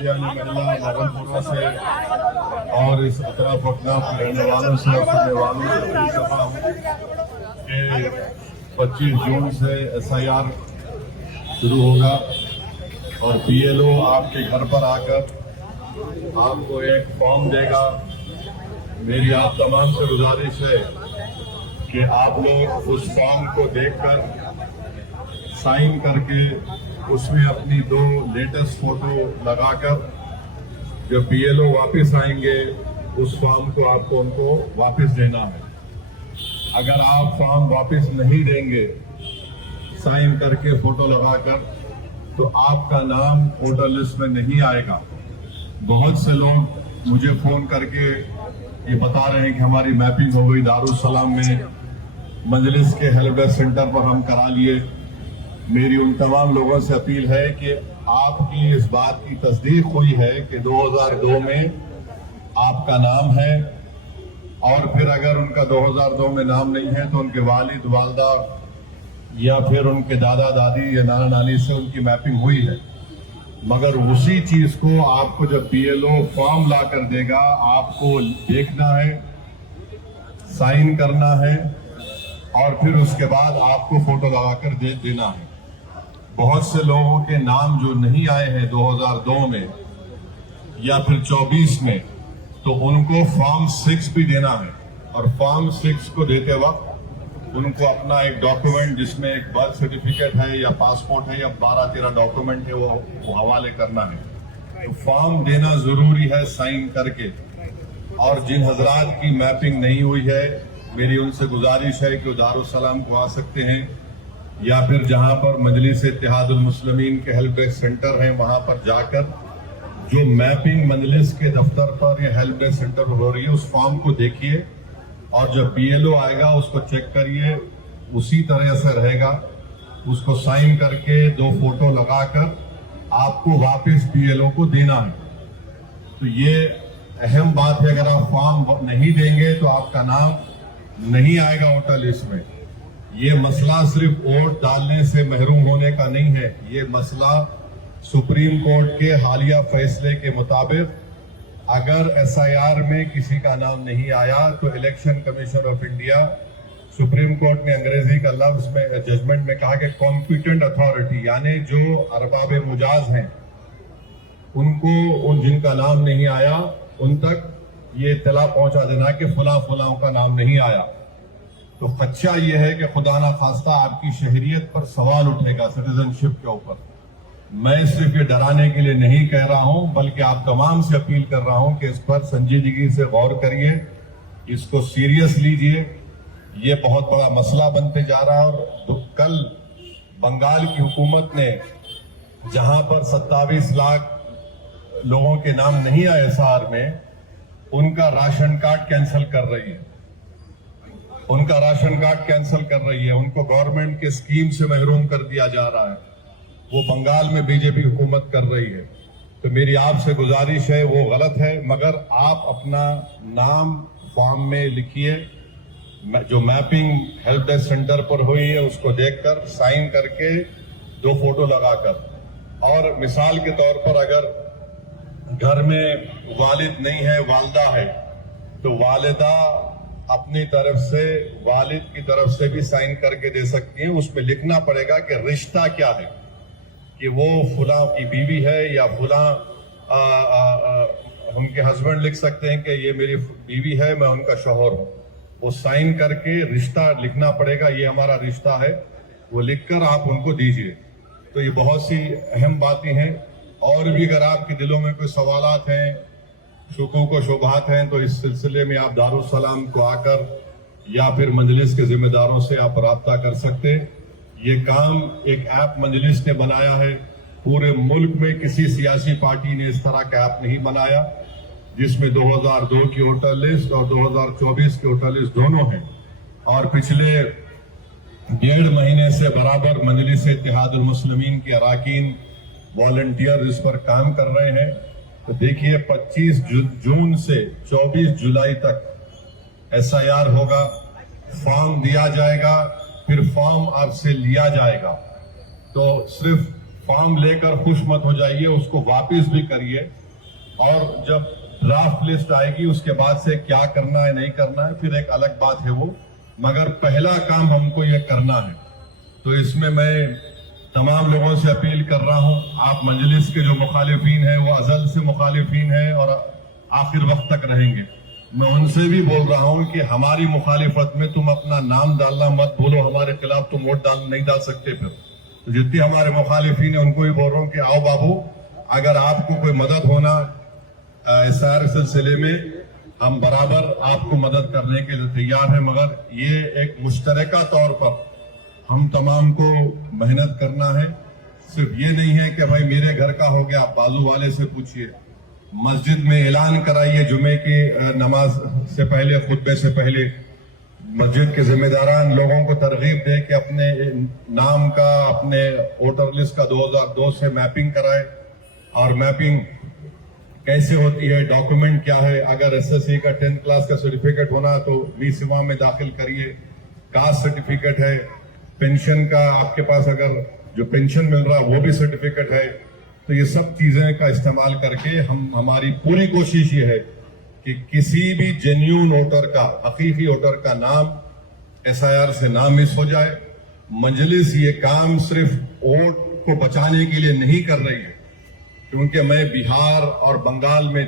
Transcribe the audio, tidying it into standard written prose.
कादियानी महिला भागलपुरा से और इस अतराफ अकनाफ के रहने वालों से और सुनने वालों से अपील कर रहा हूँ कि 25 जून से SIR शुरू होगा और BLO आपके घर पर आकर आपको एक फॉर्म देगा। मेरी आप तमाम से गुजारिश है कि आप लोग उस फॉर्म को देखकर साइन करके उसमें अपनी 2 लेटेस्ट फोटो लगाकर जब BLO वापस आएंगे उस फॉर्म को आपको उनको वापस देना है। अगर आप फॉर्म वापस नहीं देंगे साइन करके फोटो लगाकर तो आपका नाम वोटर लिस्ट में नहीं आएगा। बहुत से लोग मुझे फोन करके ये बता रहे हैं कि हमारी मैपिंग हो गई दारुसलाम में, मजलिस के हेल्प डेस्क सेंटर पर हम करा लिए। मेरी उन तमाम लोगों से अपील है कि आपकी इस बात की तस्दीक हुई है कि 2002 में आपका नाम है और फिर अगर उनका 2002 में नाम नहीं है तो उनके वालिद वालदा या फिर उनके दादा दादी या नाना नानी से उनकी मैपिंग हुई है। मगर उसी चीज को आपको जब BLO फॉर्म ला कर देगा आपको देखना है, साइन करना है और फिर उसके बाद आपको फोटो लगाकर देना है। बहुत से लोगों के नाम जो नहीं आए हैं 2002 में या फिर 24 में तो उनको फॉर्म 6 भी देना है और फॉर्म 6 को देते वक्त उनको अपना एक डॉक्यूमेंट जिसमें एक बर्थ सर्टिफिकेट है या पासपोर्ट है या 12-13 डॉक्यूमेंट है वो हवाले करना है। तो फॉर्म देना जरूरी है साइन करके। और जिन हजरात की मैपिंग नहीं हुई है मेरी उनसे गुजारिश है कि वो दारुसलाम को आ सकते हैं या फिर जहां पर मजलिस इत्तेहादुल मुस्लिमीन के हेल्प डेस्क सेंटर है वहां पर जाकर जो मैपिंग मजलिस के दफ्तर पर या हेल्प डेस्क सेंटर पर हो रही है उस फॉर्म को देखिए और जब BLO आएगा उसको चेक करिए, उसी तरह से रहेगा। उसको साइन करके 2 फोटो लगाकर आपको वापस BLO को देना है। तो ये अहम बात है, अगर आप फॉर्म नहीं देंगे तो आपका नाम नहीं आएगा वोटर लिस्ट में। ये मसला सिर्फ वोट डालने से महरूम होने का नहीं है, ये मसला सुप्रीम कोर्ट के हालिया फैसले के मुताबिक अगर SIR में किसी का नाम नहीं आया तो election commission of India, supreme court ने अंग्रेजी का लफ्ज में जजमेंट में कहा कि कॉम्पिटेंट अथॉरिटी यानी जो अरबाब मुजाज हैं उनको उन जिनका नाम नहीं आया उन तक ये इत्तला पहुंचा देना कि फलां का नाम नहीं आया। तो खदशा ये है कि खुदा ना खास्ता आपकी शहरियत पर सवाल उठेगा, सिटीजनशिप के ऊपर। मैं सिर्फ ये डराने के लिए नहीं कह रहा हूं बल्कि आप तमाम से अपील कर रहा हूं कि इस पर संजीदगी से गौर करिए, इसको सीरियस लीजिए। ये बहुत बड़ा मसला बनते जा रहा है। और कल बंगाल की हुकूमत ने जहां पर 27 लाख लोगों के नाम नहीं आए SIR में, उनका राशन कार्ड कैंसिल कर रही है, उनका राशन कार्ड कैंसिल कर रही है, उनको गवर्नमेंट के स्कीम से महरूम कर दिया जा रहा है। वो बंगाल में BJP हुकूमत कर रही है। तो मेरी आपसे गुजारिश है, वो गलत है, मगर आप अपना नाम फॉर्म में लिखिए। जो मैपिंग हेल्प डेस्क सेंटर पर हुई है उसको देखकर साइन करके 2 फोटो लगाकर। और मिसाल के तौर पर अगर घर में वालिद नहीं है, वालदा है, तो वालिदा अपनी तरफ से वालिद की तरफ से भी साइन करके दे सकती हैं। उसमें लिखना पड़ेगा कि रिश्ता क्या है, कि वो फुला की बीवी है या फुला उनके हस्बैंड लिख सकते हैं कि ये मेरी बीवी है, मैं उनका शौहर हूं। वो साइन करके रिश्ता लिखना पड़ेगा, ये हमारा रिश्ता है, वो लिखकर आप उनको दीजिए। तो ये बहुत सी अहम बातें हैं। और भी अगर आपके दिलों में कोई सवालात हैं, शुकों को शुबहात हैं, तो इस सिलसिले में आप दारुसलाम को आकर या फिर मजलिस के जिम्मेदारों से आप राब्ता कर सकते। ये काम एक ऐप मजलिस ने बनाया है, पूरे मुल्क में किसी सियासी पार्टी ने इस तरह का ऐप नहीं बनाया जिसमें 2002 की वोटर लिस्ट और 2024 की वोटर लिस्ट दोनों हैं। और पिछले 1.5 महीने से बराबर मजलिस इत्तेहादुल मुस्लिमीन के अराकीन वॉलंटियर इस पर काम कर रहे हैं। तो देखिए 25 जून से 24 जुलाई तक SIR होगा, फॉर्म दिया जाएगा, फिर फॉर्म आपसे लिया जाएगा। तो सिर्फ फॉर्म लेकर खुश मत हो जाइए, उसको वापस भी करिए, और जब ड्राफ्ट लिस्ट आएगी उसके बाद से क्या करना है नहीं करना है फिर एक अलग बात है वो, मगर पहला काम हमको ये करना है। तो इसमें मैं तमाम लोगों से अपील कर रहा हूं, आप मजलिस के जो मुखालिफिन हैं वो अजल से मुखालिफिन हैं और आखिर वक्त तक रहेंगे, मैं उनसे भी बोल रहा हूं कि हमारी मुखालिफत में तुम अपना नाम डालना मत भूलो, हमारे खिलाफ तुम वोट नहीं डाल सकते फिर। तो जितने हमारे मुखालिफिन हैं उनको भी बोल रहा हूं कि आओ बाबू, अगर आपको कोई मदद होना SIR सिलसिले में, हम बराबर आपको मदद करने के लिए तैयार हैं, मगर ये एक मुश्तरका तौर पर हम तमाम को मेहनत करना है। सिर्फ ये नहीं है कि भाई मेरे घर का हो गया, बाजू वाले से पूछिए, मस्जिद में ऐलान कराइए जुमे की नमाज से पहले, खुतबे से पहले, मस्जिद के जिम्मेदारान लोगों को तरगीब दे कि अपने नाम का, अपने वोटर लिस्ट का 2002 से मैपिंग कराए, और मैपिंग कैसे होती है, डॉक्यूमेंट क्या है, अगर SSC का 10th क्लास का सर्टिफिकेट होना तो V-सिमा में दाखिल करिए, कास्ट सर्टिफिकेट है, पेंशन का आपके पास अगर जो पेंशन मिल रहा है वो भी सर्टिफिकेट है। तो ये सब चीजें का इस्तेमाल करके हमारी पूरी कोशिश ये है कि किसी भी जेन्युइन वोटर का, हकीकी वोटर का नाम SIR से ना मिस हो जाए। मजलिस ये काम सिर्फ वोट को बचाने के लिए नहीं कर रही है, क्योंकि मैं बिहार और बंगाल में